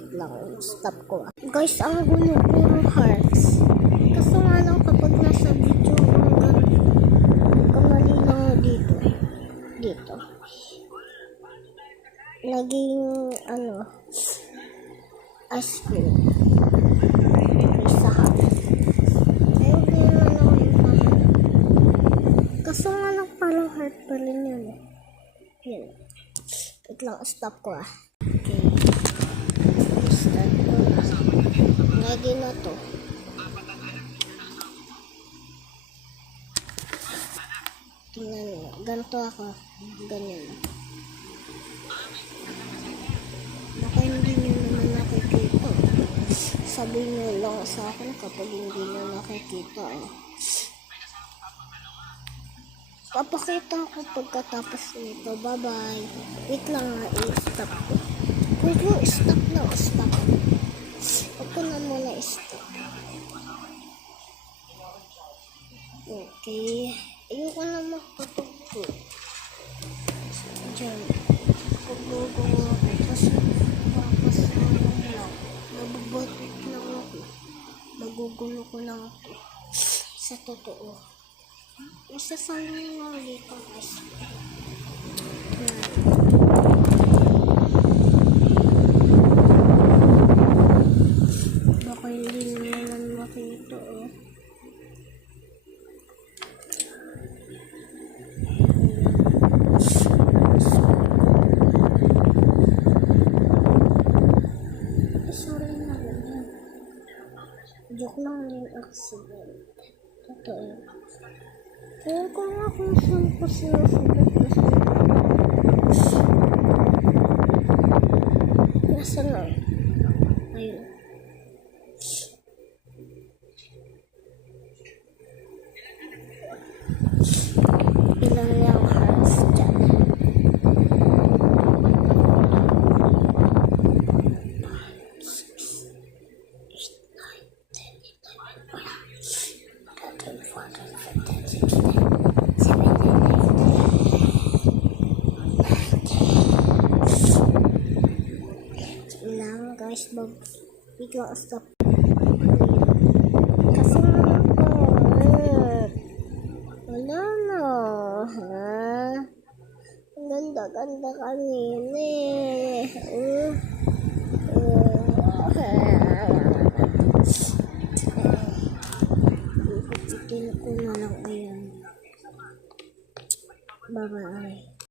Wait lang, stop ko. Guys, ang gulo, puro hearts. Kaso nga lang kapag nasa video, kung malinaw dito. Dito. Naging, ice cream. Sa heart. Ayun, ganyan ako yung pamilya. Kaso nga lang parang heart pa rin yun. Yun. Wait lang, stop ko Okay. Start ko na. Ready na to. Tingnan nyo. Ganito ako. Ganyan. Baka hindi nyo naman nakikita. Sabihin nyo lang sa akin kapag hindi nyo nakikita. Papakita ko pagkatapos nito. Bye-bye. Wait lang nga. I-stop ko. Stop na. Stop. Huwag ko na muna i-stop. Okay. Ayoko na magpatugpo. Diyan. Pagbubuo ako. Kasi papasama lang. Nabubotik lang ako. Magugulo ko lang ako. Sa totoo. Isasali mo dito guys. Baka hindi naman makita Sorry na ganyan. Joke lang yung accident. Totoo. Kaya ko nga kung saan ko sinusulat nasa na. Ayun. Ilan yung hearts dyan. Guys, bigla stop. Kasi wala na. Ang ganda-ganda kanina Ipitin ko na lang ayan. Bye-bye.